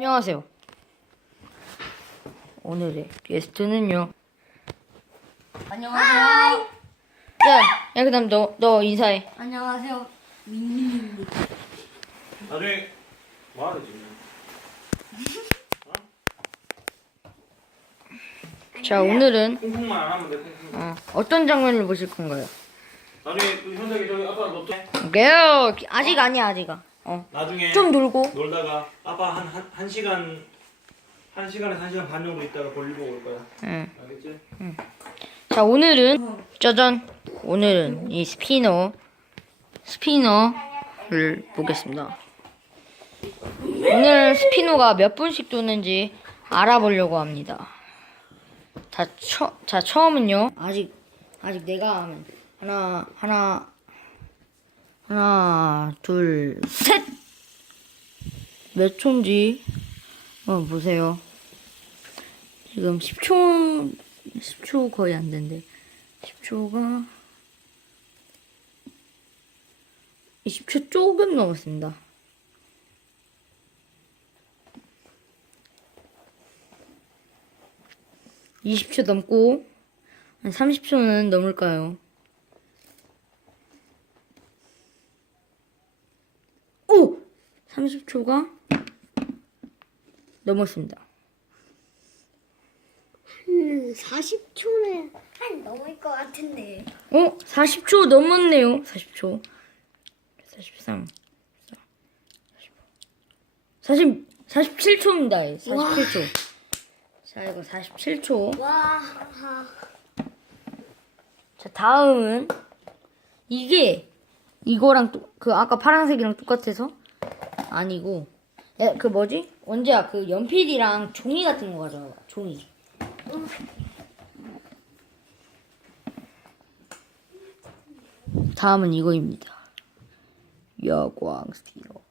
안녕하세요. 오늘의 게스트는요. 안녕하세요. 야, 야 그다음 너 너 인사해. 안녕하세요. 민민입니다. 나중에 뭐 하지? 자 오늘은 콩콩만 안 하면 돼. 콩콩. 어, 어떤 장면을 보실 건가요? 나중에 그 현석이 저기 아빠 너 또- 게요 아직 아니야 아직 아. 어. 나중에 좀 놀고. 놀다가 아빠 한 한 한 시간 한 시간에서 한 시간 반 정도 있다가 볼일 보고 올 거야. 응. 알겠지? 자 오늘은 짜잔 오늘은 이 스피너 스피너를 보겠습니다. 오늘 스피너가 몇 분씩 도는지 알아보려고 합니다. 자, 처, 자 처음은요 아직 아직 내가 하면 하나 하나 하나 둘 셋 몇 초인지 한번 보세요. 지금 10초 10초 거의 안 된대. 10초가 20초 조금 넘었습니다. (20초) 넘고 한 (30초는) 넘을까요 오 (30초가) 넘었습니다 음, 40초는 한 넘을 것 같은데. 어? 40초 넘었네요. 40초. 43. 40, 47초입니다. 47초. 자, 이거 47초. 와. 자, 다음은 이게 이거랑 또, 그 아까 파란색이랑 똑같아서 아니고 야, 그 뭐지? 언제야? 그 연필이랑 종이 같은 거 가져와. 종이. 다음은 이거입니다. 여광 스티로.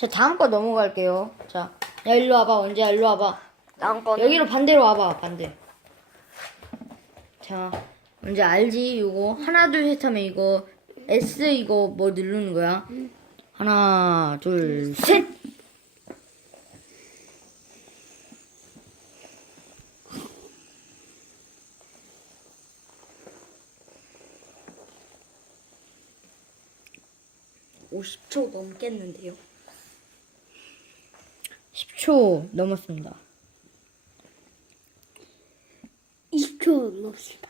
자, 다음 거 넘어갈게요. 자, 야, 일로 와봐. 언제야, 일로 와봐. 다음 거는 여기로 반대로 와봐 반대 자 이제 알지 요거 하나 둘 셋 하면 이거 S 이거 뭐 누르는 거야 하나 둘 셋 오십 초 넘겠는데요. 10초 넘었습니다 20초 넘습니다.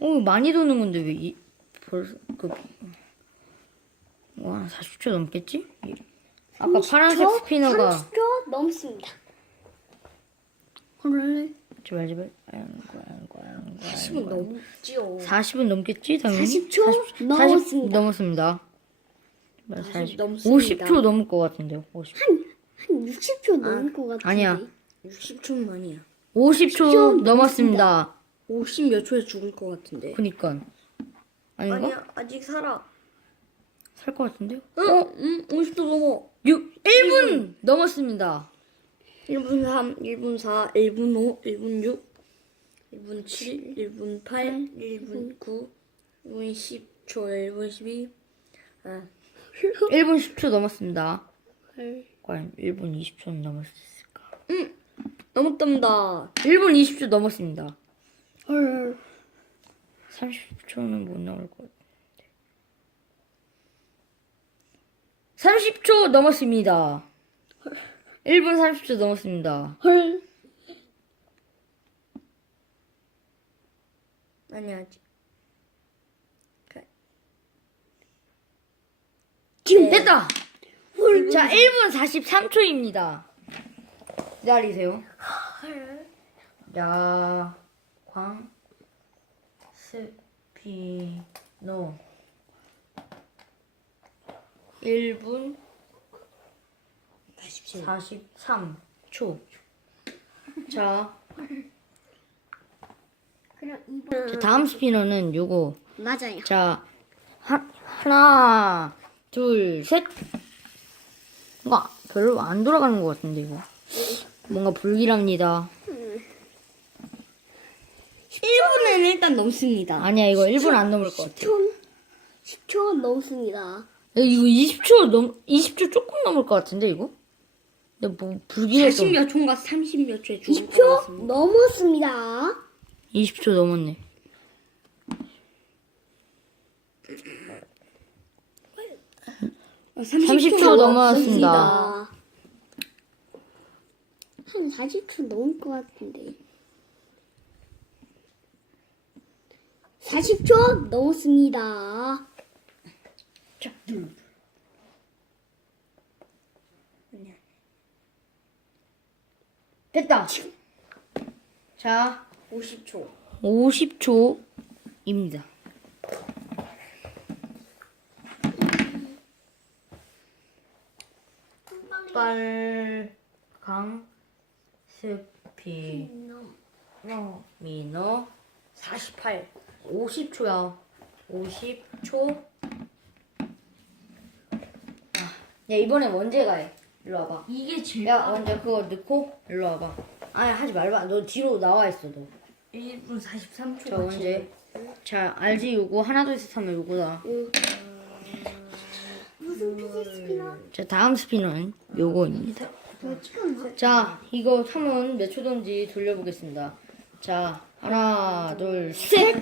오 많이 도는 건데 왜 이, 벌써 그 와 40초 넘겠지 아까 파란색 스피너가 30초 넘습니다. 그래. 제발 제발 아이고 10은 넘지요. 40은 넘겠지 당연히 40초 넘었습니다. 넘었습니다. 40 40, 넘습니다. 50초 넘을 것 같은데요. 50. 한 60초 넘을 것 같은데. 아니야. 60초는 아니야. 50초 넘었습니다. 50 몇 초에 죽을 것 같은데. 그니까 아닌가? 아니야, 아직 살아. 살 것 같은데요? 어? 응, 50초 넘어. 6 1분 넘었습니다. 1분 3, 1분 4, 1분 5, 1분 6, 1분 7, 1분 8, 1분 9, 1분 10초, 1분 12. 아, 1분 10초 넘었습니다. 과연 1분 20초는 넘을 수 있을까? 넘었답니다. 1분 20초 넘었습니다. 헐. 30초는 못 넘을 것 같은데. 30초 넘었습니다. 1분 30초 넘었습니다. 헐. 아니, 아직. 지금 됐다. 자, 1분 43초입니다. 기다리세요. 야, 광, 스 피 노. 1분 43초. 자, 그럼. 자, 다음 스피너는 요거. 맞아요. 자, 하, 하나, 둘, 셋. 뭔가 별로 안 돌아가는 것 같은데 이거. 뭔가 불길합니다. 1분은 일단 넘습니다. 아니야 이거 1분 안 넘을 것 같아. 10초, 10초 넘습니다. 야, 이거 20초 넘 20초 조금 넘을 것 같은데 이거? 근데 뭐 불길해서 40몇 초인가 30몇 초에 죽을 것 10초 같습니다. 넘었습니다. 20초 넘었네. 어, 30초 넘었습니다. 한 40초 넘을 것 같은데. 40초 넘었습니다. 됐다. 자, 50초. 50초입니다. 빨강 스피 너 미너 48 50초야 50초 아, 야 이번에 원재가 해 일로 와봐 이게 제일 야 원재 그거 넣고 일로 와봐 아니 하지 말봐 너 뒤로 나와 있어 너 1분 43초. 자, 언제? 자, 알지? 요거 하나, 둘, 셋 하면 요거다. 무 자, 다음 스피너는 요거입니다. 자, 이거 한번 몇 초던지 돌려보겠습니다. 자, 하나, 둘, 셋!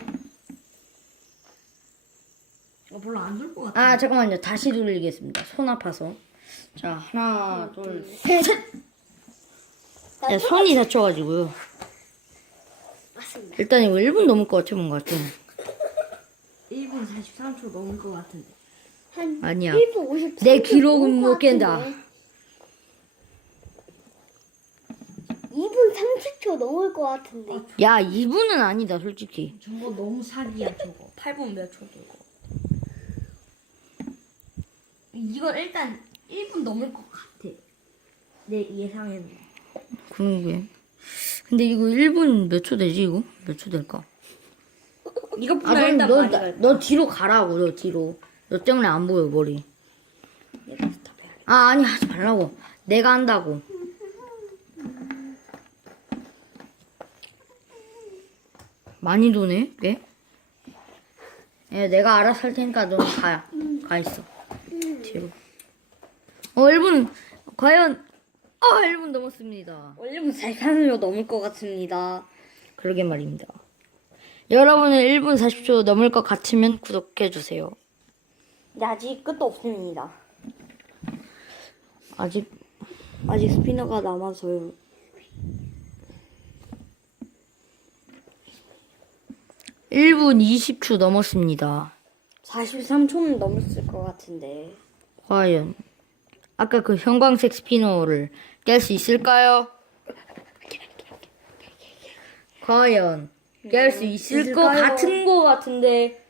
어, 별로 안 줄 것 같아. 아, 잠깐만요. 다시 돌리겠습니다. 손 아파서. 자, 하나, 둘, 셋! 야, 손이 다쳐가지고요. 맞습니다. 일단 이거 1분 넘을 것 같아, 뭔가 좀. 1분 43초 넘을 것 같은데. 한 아니야. 1분 53초. 내 기록은 못 깬다. 2분 30초 넘을 것 같은데. 야, 2분은 아니다, 솔직히. 저거 너무 사기야 저거. 8분 몇초 저거. 이거 일단 1분 넘을 것 같아. 내 예상에는. 그러게. 근데 이거 1분 몇 초 되지, 이거? 몇 초 될까? 이것보다 아, 너, 일단 너, 많이 나- 갈너 뒤로 가라고, 너 뒤로. 너 때문에 안 보여, 머리. 아, 아니, 하지 말라고. 내가 한다고. 많이 도네, 꽤? 예, 내가 알아서 할 테니까 너 가, 가 있어. 뒤로. 어, 1분, 과연, 어, 1분 넘었습니다. 1분 43초 넘을 것 같습니다. 그러게 말입니다. 여러분은 1분 40초 넘을 것 같으면 구독해주세요. 근데 아직 끝도 없습니다. 아직 아직 스피너가 남아서요. 1분 20초 넘었습니다. 43초는 넘었을 것 같은데. 과연 아까 그 형광색 스피너를 깰 수 있을까요? 과연 깰 수 있을 것 있을까요? 같은 것 같은데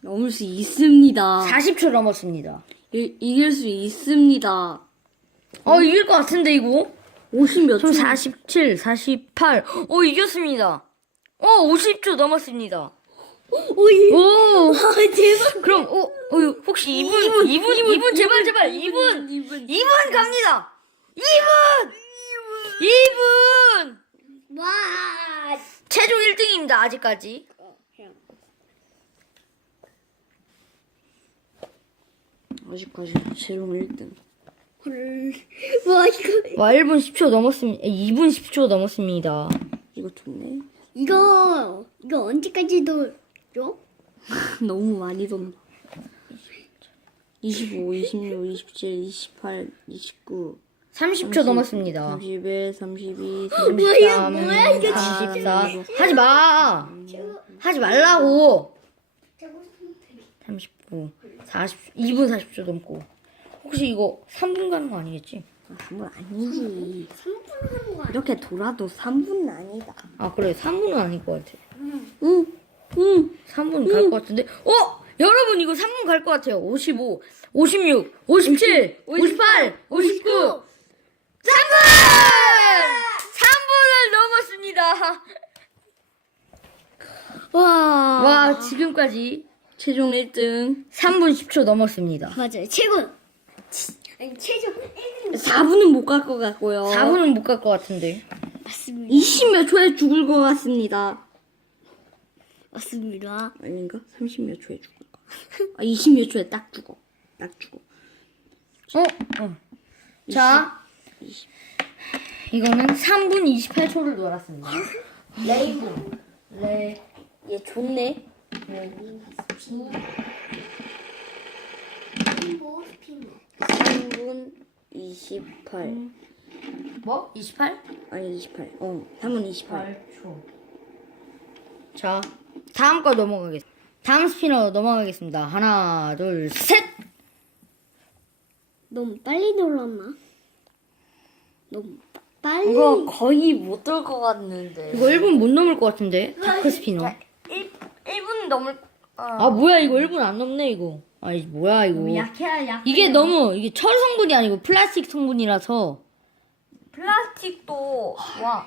넘을 수 있습니다. 40초 넘었습니다. 이, 이길 수 있습니다. 어 이길 것 같은데 이거? 50몇 좀 47, 48. 어 이겼습니다. 어 50초 넘었습니다. 오 이. 오 대박. 그럼 어, 어 혹시 2분 2분 2분, 제발 제발 2분 2분. 2분 갑니다. 2분 2분 와. 최종 1등입니다 아직까지. 아직까지 최종 1등. 헐. 와 이거 와 1분 10초 넘었습니다. 2분 10초 넘었습니다. 이거 좋네. 이거 이거 언제까지도 줘? 너무 많이 돈다. 25, 26, 27, 28, 29, 30초 넘었습니다. 31, 32, 뭐야 33, 뭐야 이거 34 하지 마. 하지 말라고. 39, 40, 2분 40초 넘고. 혹시 이거 3분 가는 거 아니겠지? 3분 아니지. 이렇게 돌아도 3분은 아니다. 아 그래 3분은 아닐 것 같아. 응, 응. 3분 갈 것 같은데. 어 여러분 이거 3분 갈 것 같아요. 55, 56, 57, 58, 59. 3분! 3분을 넘었습니다. 와. 와 지금까지 최종 1등. 3분 10초 넘었습니다. 맞아요. 최고. 아니 최종 1분 4분은 못 갈 것 같고요. 4분은 못 갈 것 같은데. 맞습니다. 20몇 초에 죽을 것 같습니다. 맞습니다. 아닌가? 30몇 초에 죽을 것. 아, 20몇 초에 딱 죽어. 딱 죽어. 어? 어. 자, 이거는 3분 28초를 놀았습니다. 레인보. 레. 얘 좋네. 뭐 스피너. 3분 28. 뭐? 28? 아니 28. 어, 3분 28. 8초. 자, 다음 거 넘어가겠습니다. 다음 스피너 넘어가겠습니다. 하나, 둘, 셋! 너무 빨리 눌렀나? 너무 빨리. 이거 거의 못들것 같는데. 이거 1분 못 넘을 것 같은데? 다크 스피너. 1, 1분 넘을 아, 뭐야, 이거 1분 안 넘네, 이거. 아니, 뭐야, 이거. 약해야 약. 이게 너무, 이게 철 성분이 아니고 플라스틱 성분이라서. 플라스틱도 와.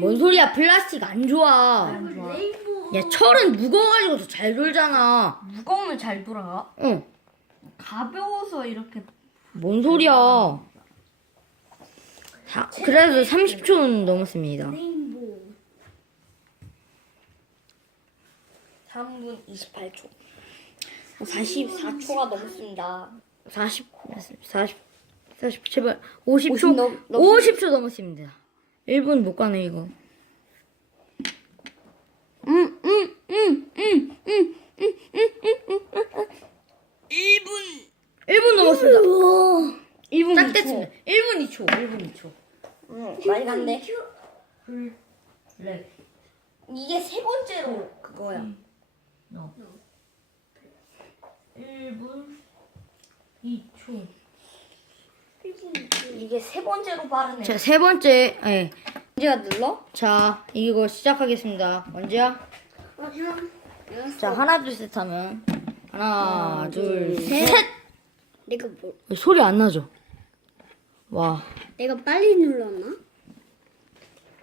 뭔 소리야, 플라스틱 안 좋아. 야, 철은 무거워가지고 더 잘 돌잖아. 무거우면 잘 돌아가. 응. 가벼워서 이렇게 뭔 소리야. 자, 그래도 30초는 넘었습니다. 3분 28초. 44초가 넘었습니다. 40, 40, 40, 제발 50초, 50 넘, 50초 넘었습니다. 1분 못 가네 이거. 1분 1분 넘었습니다. 1분 2초. 1분 2초. 1분 2초. 음, 많이 갔네. 이게 세 번째로 그거야. 너. 1분 2초. 이게 세 번째로 빠르네. 자, 세 번째, 예. 언제가 눌러? 자, 이거 시작하겠습니다. 언제야? 어, 형. 자, 하나, 둘, 셋 하면. 하나, 둘, 셋! 내가 뭐? 소리 안 나죠? 와. 내가 빨리 눌렀나?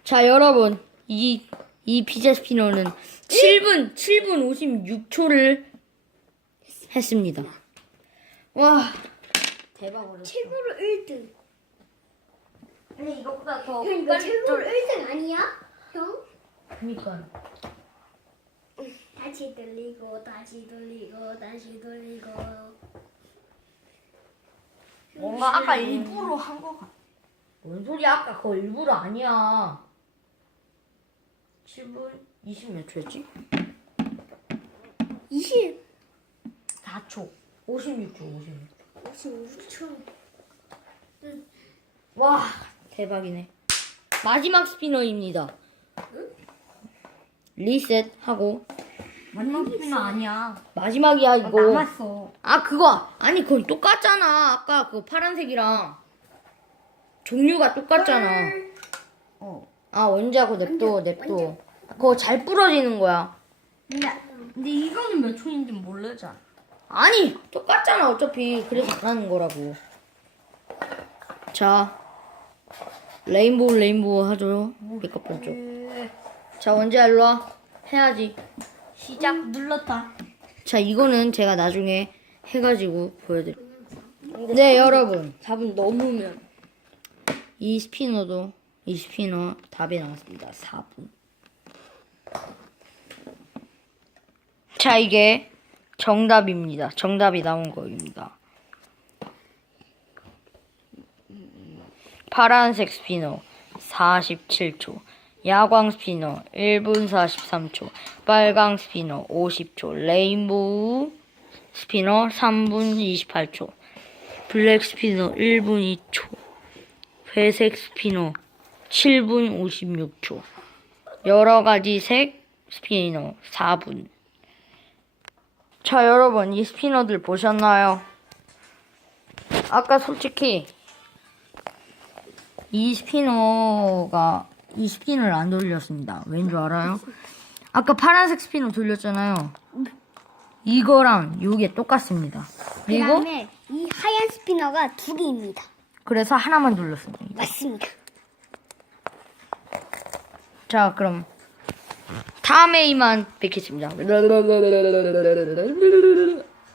자, 여러분. 이, 이 피자 스피너는 7분, 7분 56초를 했습니다. 와. 대박으로. 최고로 1등. 근데 이거보다 더 형 이거 최고로 1등 아니야? 형? 그니까. 다시 돌리고 다시 돌리고 다시 돌리고. 뭔가 아까 일부러 한 거 같아. 뭔 소리야? 아까 그거 일부러 아니야. 7분 20 몇 초였지? 20. 4초. 56초, 56초. 56초. 와, 대박이네. 마지막 스피너입니다. 리셋 하고 마지막 스피너 아니야. 마지막이야 이거. 남았어. 아 그거 아니 그건 똑같잖아. 아까 그거 파란색이랑 종류가 똑같잖아. 어. 아 원자고 냅둬 냅둬. 그거 잘 부러지는 거야. 근데 근데 이거는 몇 초인지 모르잖아. 아니 똑같잖아 어차피 그래서 안 하는 거라고. 자 레인보우 레인보우 하죠. 메이크업 번쪽. 자 원재야 일로 와. 해야지. 시작 눌렀다. 자 이거는 제가 나중에 해가지고 보여드릴게요. 네 여러분 4분 넘으면 이 스피너도 이 스피너 답이 나왔습니다. 4분. 자 이게 정답입니다. 정답이 나온 거입니다. 파란색 스피너 47초, 야광 스피너 1분 43초, 빨강 스피너 50초, 레인보우 스피너 3분 28초, 블랙 스피너 1분 2초, 회색 스피너 7분 56초, 여러 가지 색 스피너 4분. 자, 여러분, 이 스피너들 보셨나요? 아까 솔직히 이 스피너가 이 스피너를 안 돌렸습니다. 왠 줄 알아요? 아까 파란색 스피너 돌렸잖아요. 이거랑 이게 똑같습니다. 그리고 그다음에 이 하얀 스피너가 두 개입니다. 그래서 하나만 돌렸습니다. 맞습니다. 자, 그럼 다음에 이만 뵙겠습니다.